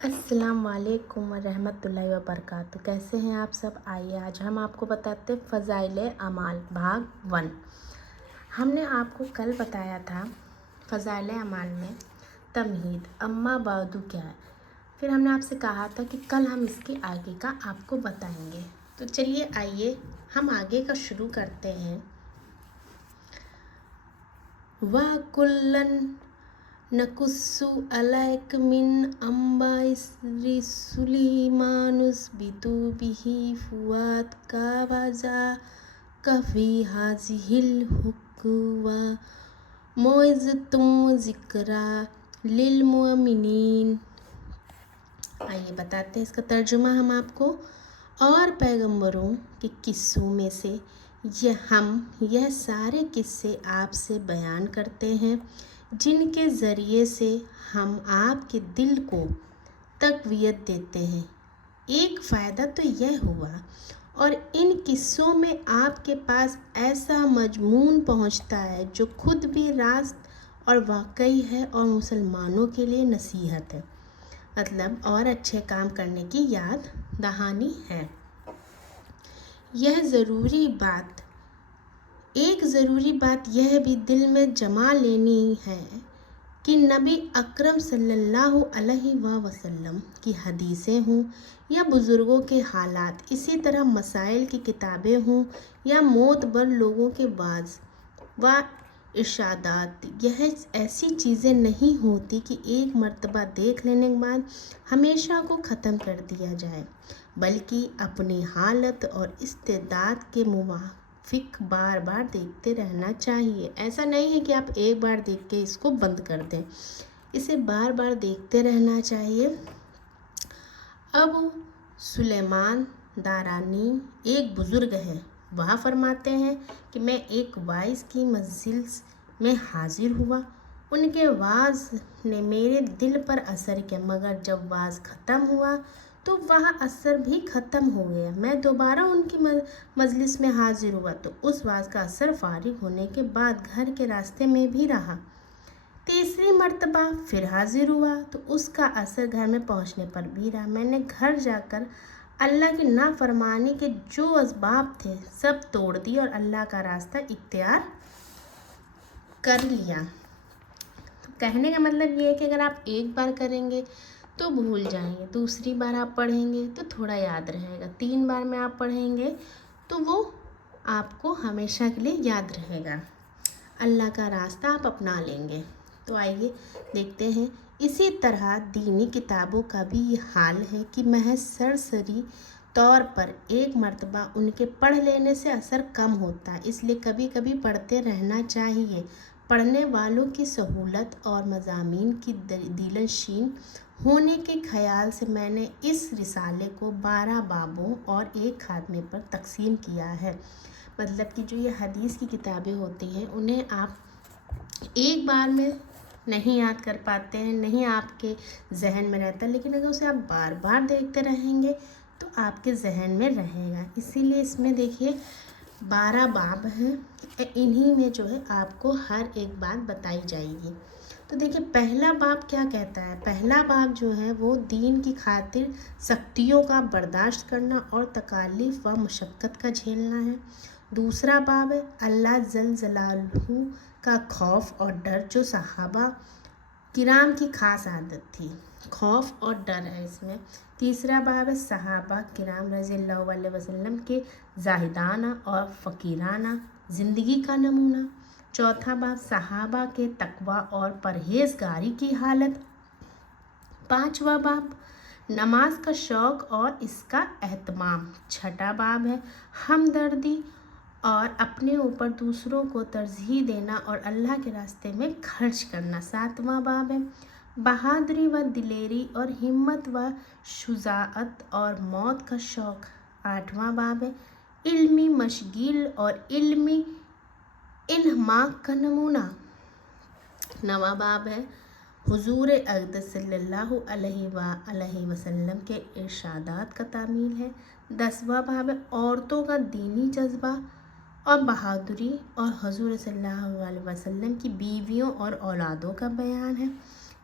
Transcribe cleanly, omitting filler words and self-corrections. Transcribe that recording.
السلام علیکم ورحمۃ اللہ وبرکاتہ۔ کیسے ہیں آپ سب؟ آئیے آج ہم آپ کو بتاتے ہیں فضائل اعمال بھاگ 1۔ ہم نے آپ کو کل بتایا تھا فضائل اعمال میں تمہید اما بعد کیا ہے، پھر ہم نے آپ سے کہا تھا کہ کل ہم اس کے آگے کا آپ کو بتائیں گے۔ تو چلیے آئیے ہم آگے کا شروع کرتے ہیں۔ وَكُلًّا نَقُصُّ عَلَيْكَ مِنْ أَنْبَاءِ الرُّسُلِ مَا نُثْبِتُ بِهِ فُؤَادَكَ وَنَجْعَلُهُ فِي هَذِهِ الذِّكْرَى مَوْعِظَةً وَذِكْرَىٰ لِلْمُؤْمِنِينَ۔ آئیے بتاتے ہیں اس کا ترجمہ ہم آپ کو۔ اور پیغمبروں کے قصوں میں سے یہ سارے قصے آپ سے بیان کرتے ہیں، جن کے ذریعے سے ہم آپ کے دل کو تقویت دیتے ہیں۔ ایک فائدہ تو یہ ہوا، اور ان قصوں میں آپ کے پاس ایسا مضمون پہنچتا ہے جو خود بھی راست اور واقعی ہے اور مسلمانوں کے لیے نصیحت ہے، مطلب اور اچھے کام کرنے کی یاد دہانی ہے۔ ایک ضروری بات یہ بھی دل میں جما لینی ہے کہ نبی اکرم صلی اللہ علیہ وسلم کی حدیثیں ہوں یا بزرگوں کے حالات، اسی طرح مسائل کی کتابیں ہوں یا معتبر لوگوں کے وعظ و ارشادات، یہ ایسی چیزیں نہیں ہوتی کہ ایک مرتبہ دیکھ لینے کے بعد ہمیشہ کو ختم کر دیا جائے، بلکہ اپنی حالت اور استعداد کے موافق بار بار دیکھتے رہنا چاہیے۔ ایسا نہیں ہے کہ آپ ایک بار دیکھ کے اس کو بند کر دیں، اسے بار بار دیکھتے رہنا چاہیے۔ ابو سلیمان دارانی ایک بزرگ ہیں، وہ فرماتے ہیں کہ میں ایک واعظ کی مجلس میں حاضر ہوا۔ ان کے وعظ نے میرے دل پر اثر کیا، مگر جب وعظ ختم ہوا تو وہ اثر بھی ختم ہو گیا۔ میں دوبارہ ان کی مجلس میں حاضر ہوا تو اس وعظ کا اثر فارغ ہونے کے بعد گھر کے راستے میں بھی رہا۔ تیسری مرتبہ پھر حاضر ہوا تو اس کا اثر گھر میں پہنچنے پر بھی رہا۔ میں نے گھر جا کر اللہ کی نافرمانی کے جو اسباب تھے سب توڑ دی اور اللہ کا راستہ اختیار کر لیا۔ تو کہنے کا مطلب یہ ہے کہ اگر آپ ایک بار کریں گے تو بھول جائیں گے، دوسری بار آپ پڑھیں گے تو تھوڑا یاد رہے گا، 3 بار میں آپ پڑھیں گے تو وہ آپ کو ہمیشہ کے لیے یاد رہے گا، اللہ کا راستہ آپ اپنا لیں گے۔ تو آئیے دیکھتے ہیں۔ اسی طرح دینی کتابوں کا بھی یہ حال ہے کہ محض سرسری طور پر ایک مرتبہ ان کے پڑھ لینے سے اثر کم ہوتا ہے، اس لیے کبھی کبھی پڑھتے رہنا چاہیے۔ پڑھنے والوں کی سہولت اور مضامین کی دلنشین ہونے کے خیال سے میں نے اس رسالے کو 12 بابوں اور ایک خاتمے پر تقسیم کیا ہے، مطلب کہ جو یہ حدیث کی کتابیں ہوتی ہیں انہیں آپ ایک بار میں نہیں یاد کر پاتے ہیں، نہیں آپ کے ذہن میں رہتا، لیکن اگر اسے آپ بار بار دیکھتے رہیں گے تو آپ کے ذہن میں رہے گا۔ اسی لیے اس میں دیکھیے 12 باب ہیں، انہی میں جو ہے آپ کو ہر ایک بات بتائی جائے گی۔ تو دیکھیے پہلا باب کیا کہتا ہے۔ پہلا باب جو ہے وہ دین کی خاطر سختیوں کا برداشت کرنا اور تکالیف و مشقت کا جھیلنا ہے۔ دوسرا باب ہے اللہ جل جلالہ کا خوف اور ڈر، جو صحابہ کرام کی خاص عادت تھی، خوف اور ڈر ہے اس میں۔ تیسرا باب ہے صحابہ کرام رضی اللہ علیہ وسلم کے زاہدانہ اور فقیرانہ زندگی کا نمونہ۔ چوتھا باب صحابہ کے تقویٰ اور پرہیزگاری کی حالت۔ پانچواں باب نماز کا شوق اور اس کا اہتمام۔ چھٹا باب ہے ہمدردی اور اپنے اوپر دوسروں کو ترجیح دینا اور اللہ کے راستے میں خرچ کرنا۔ ساتواں باب ہے بہادری و دلیری اور ہمت و شجاعت اور موت کا شوق۔ آٹھواں باب ہے علمی مشغل اور علمی انہماک کا نمونہ۔ نواں باب ہے حضور اقدس صلی اللہ علیہ وسلم کے ارشادات کا تعمیل ہے۔ 10واں باب ہے عورتوں کا دینی جذبہ اور بہادری اور حضور صلی اللہ علیہ وسلم کی بیویوں اور اولادوں کا بیان ہے۔